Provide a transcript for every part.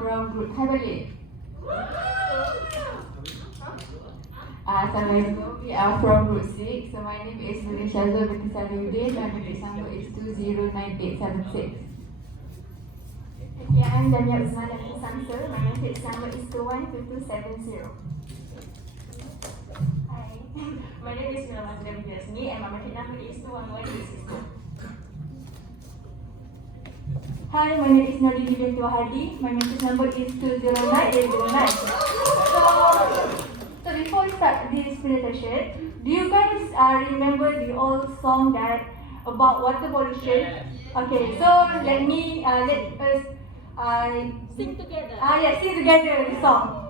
from Group. Hi balik. Assalamualaikum. We are from Group 6. So my name is Shazul binti Saliuddin. My matrix number is 209876. Okay, I'm Dania Usman dari Samsul. My matrix number is 212270. Hi, my name is Mila Mazda binti Rasmi and my matrix number is 211862. Hi, my name is Nordini binti Wahadi. My matrix number is 209809. So before we start this presentation, do you guys remember the old song that about water pollution? Okay, so let us Sing together. Sing together the song.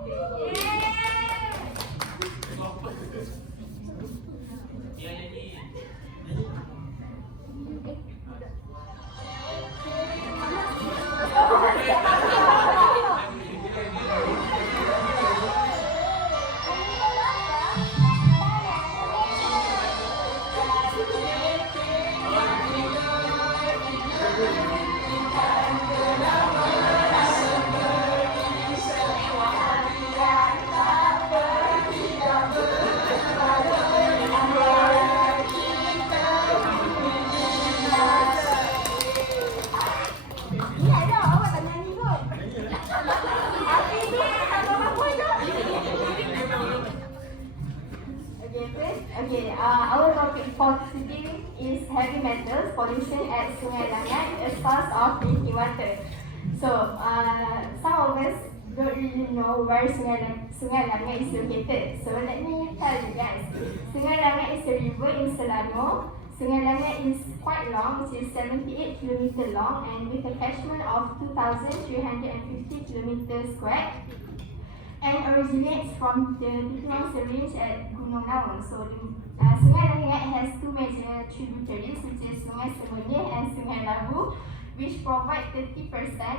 Our topic for today is heavy metals pollution at Sungai Langat, a source of drinking water. So, some of us don't really know where Sungai Langat is located. So, let me tell you guys. Sungai Langat is a river in Selangor. Sungai Langat is quite long, it is 78 km long and with a catchment of 2,350 km squared. And originates from the Titiwangsa range at Gunung Nawang. So, Sungai Langat has two major tributaries, which is Sungai Semenyih and Sungai Labu, which provide 30%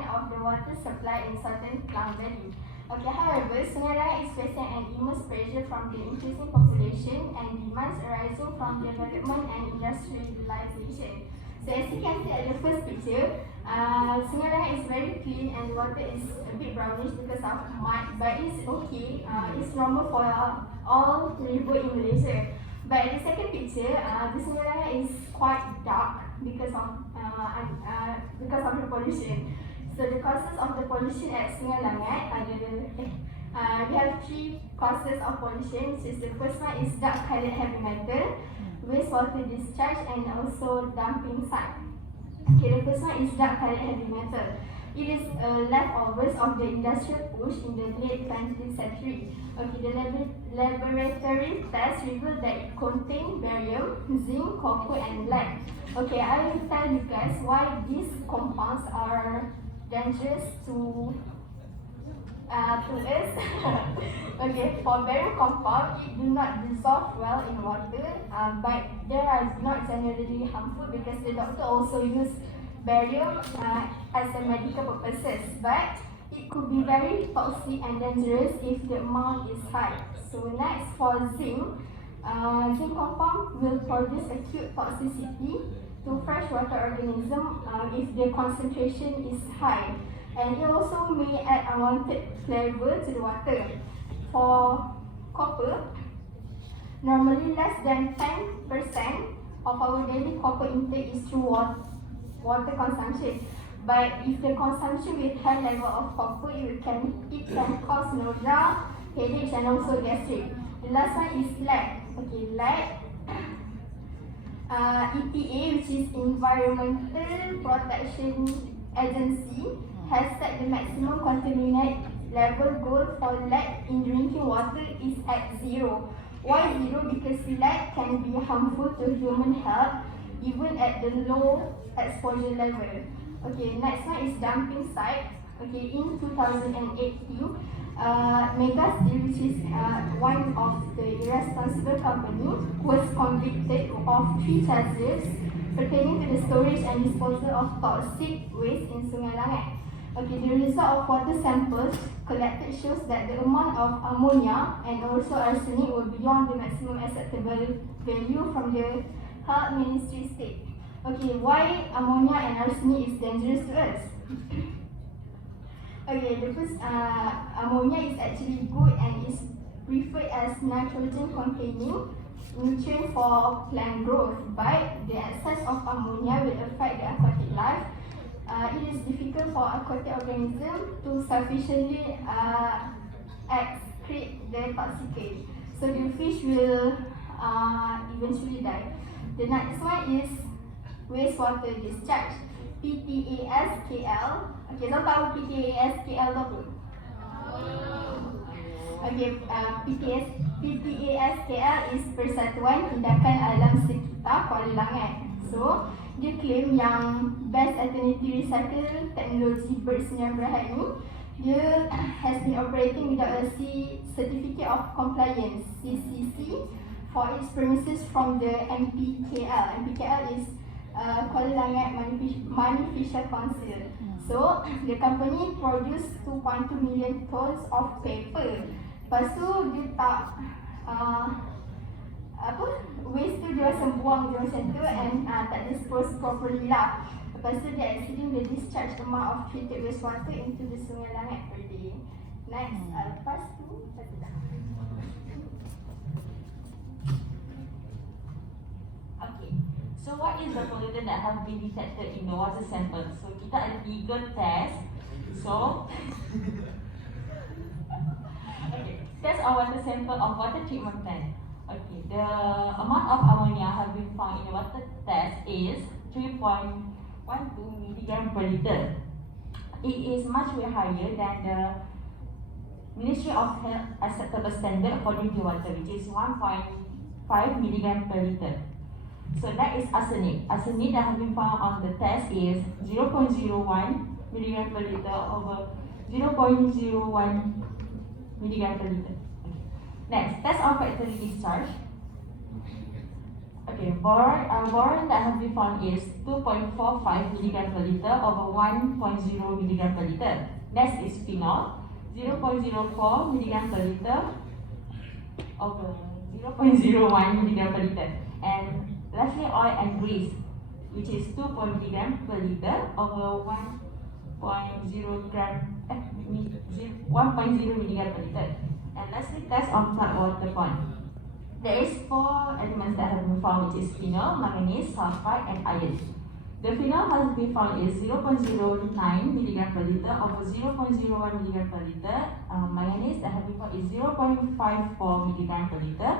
of the water supply in southern Klang Valley. Okay, however, Sungai Langat is facing an immense pressure from the increasing population and demands arising from development and industrialization. So as you can see at the first picture, Sungai Langat is very clean and the water is a bit brownish because of mud, but it's okay. It's normal for all river in Malaysia. But the second picture, the Sungai Langat is quite dark because of the pollution. So the causes of the pollution at Sungai Langat we have three causes of pollution. Which is the first one is dark coloured heavy metal, wastewater discharge, and also dumping site. Okay, the first one is dark coloured heavy metal. It is leftovers of the industrial push in the late 20th century. Okay, the laboratory tests revealed that it contained barium, zinc, copper, and lead. Okay, I will tell you guys why these compounds are dangerous to us. Okay, for barium compound, it do not dissolve well in water, but they are not generally harmful because the doctor also use barium as a medical purposes, but it could be very toxic and dangerous if the amount is high. So next, for zinc, zinc compound will produce acute toxicity to freshwater organism if the concentration is high, and it also may add unwanted flavor to the water. For copper, normally less than 10% of our daily copper intake is through water consumption. But if the consumption with high level of copper, it can cause nausea, headache, and also gastric. The last one is lead. Okay, lead. EPA, which is Environmental Protection Agency, has set the maximum contaminant level goal for lead in drinking water is at 0. Why 0? Because lead can be harmful to human health even at the low exposure level. Okay, next one is dumping site. Okay, in 2018, Mega Steel, which is one of the irresponsible company, was convicted of 3 charges pertaining to the storage and disposal of toxic waste in Sungai Langat. Okay, the result of water samples collected shows that the amount of ammonia and also arsenic were beyond the maximum acceptable value from the Health Ministry state. Okay, why ammonia and arsenic is dangerous to us? Okay, the first ammonia is actually good and is preferred as nitrogen containing nutrient for plant growth, but the excess of ammonia will affect the aquatic life. It is difficult for aquatic organism to sufficiently excrete the toxicant, so the fish will eventually die. The next one is wastewater discharge, PTASKL. Okay, so tahu PTASKL tu apa? Okay, PTASKL is Persatuan Tindakan Alam Sekitar Kuala Langat. So, dia claim yang best alternative recycle teknologi bersenyaman ni, dia has been operating without a Certificate of Compliance (CCC) for its premises from the MPKL. MPKL is Kuala Langat Manufacturing Council. So, the company produce 2.2 million tons of paper. Lepas tu dia tak waste tu dia rasa buang je macam tu and tak dispose properly lah. Lepas tu dia exceeding the discharge amount of treated wastewater into the Sungai Langat per day. Next, lepas tu Okay, so what is the pollutant that have been detected in the water sample? So kita ada 3 test. So okay, test of water sample of water treatment plant. Okay, the amount of ammonia have been found in the water test is 3.12 milligram per liter. It is much way higher than the Ministry of Health acceptable standard for drinking water, which is 1.5 milligram per liter. So that is arsenic. Arsenic that has been found on the test is 0.01 milligram per liter over 0.01 milligram per liter. Okay. Next, test of factory discharge. Okay, boron that has been found is 2.45 milligram per liter over 1.0 milligram per liter. Next is phenol, 0.04 milligram per liter over 0.01 milligram per liter. And lastly, oil and grease, which is 2 milligram per liter over 1.0 milligram per liter. And lastly, test on plant water pond. There is 4 elements that have been found, which is phenol, manganese, sulfide, and iron. The phenol has been found is 0.09 milligram per liter over 0.01 milligram per liter. Manganese that have been found is 0.54 milligram per liter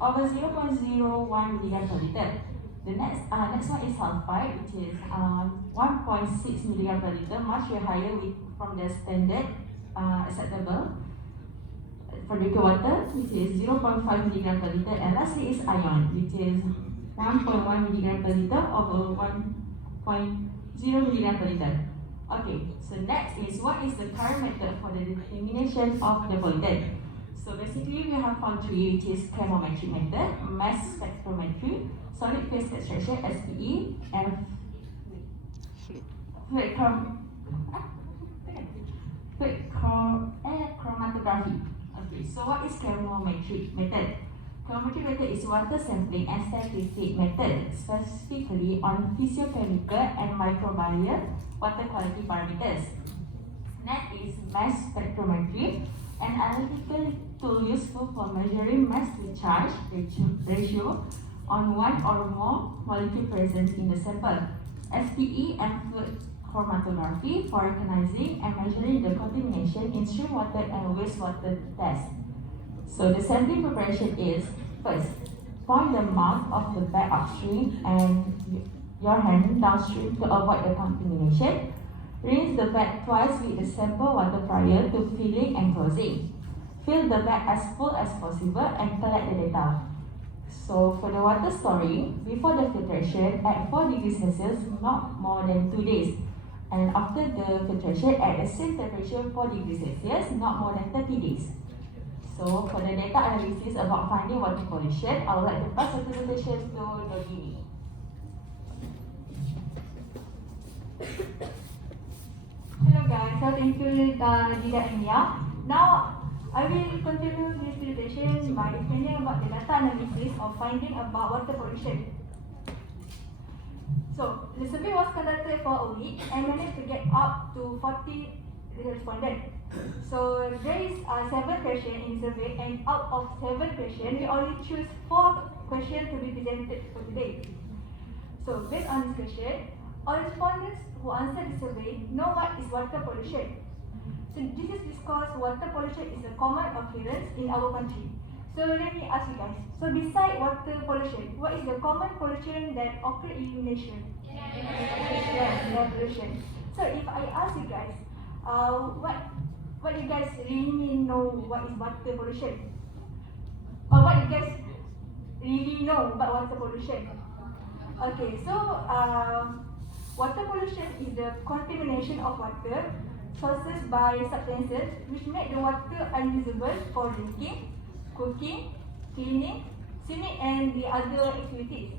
over 0.01 milligram per liter. The next one is sulfide, which is 1.6 milligram per liter, much higher from the standard acceptable for drinking water, which is 0.5 milligram per liter. And lastly is iron, which is 1.1 milligram per liter over 1.0 milligram per liter. Okay, so next is what is the current method for the determination of the pollutant. So basically we have found 3, which is chemometric method, mass spectrometry, solid phase extraction (SPE), and fluid chromatography. Okay, so what is chemometric method? Chemometric method is water sampling and statistics method, specifically on physiochemical and microbial water quality parameters. Next is mass spectrometry, an analytical tool useful for measuring mass to charge ratio on one or more molecule present in the sample. SPE and fluid chromatography for recognizing and measuring the contamination in stream water and wastewater test. So the sampling preparation is, first, point the mouth of the bag upstream and your hand downstream to avoid the contamination. Rinse the bag twice with the sample water prior to filling and closing. Fill the bag as full as possible and collect the data. So for the water storing, before the filtration, at 4 degrees Celsius, not more than 2 days. And after the filtration, at the same temperature, 4 degrees Celsius, not more than 30 days. So for the data analysis about finding water pollution, I would like to pass the presentation to Nodini. Hello guys, so thank you Dida and Mia. Now, I will continue this presentation by explaining about the data analysis of finding about water pollution. So, the survey was conducted for a week and managed to get up to 40 respondent. So there is 7 questions in survey, and out of 7 questions, we only choose 4 questions to be presented for today. So based on this question, all respondents who answered the survey know what is water pollution. So this is because water pollution is a common occurrence in our country. So let me ask you guys. So beside water pollution, what is the common pollution that occur in Malaysia? Air pollution. So if I ask you guys, what you guys really know what is water pollution? Or what you guys really know about water pollution? Okay, so water pollution is the contamination of water sources by substances which make the water unusable for drinking, cooking, cleaning, swimming, and the other activities.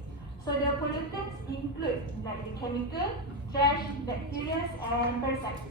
So the pollutants include like the chemical, trash, bacteria, and parasites.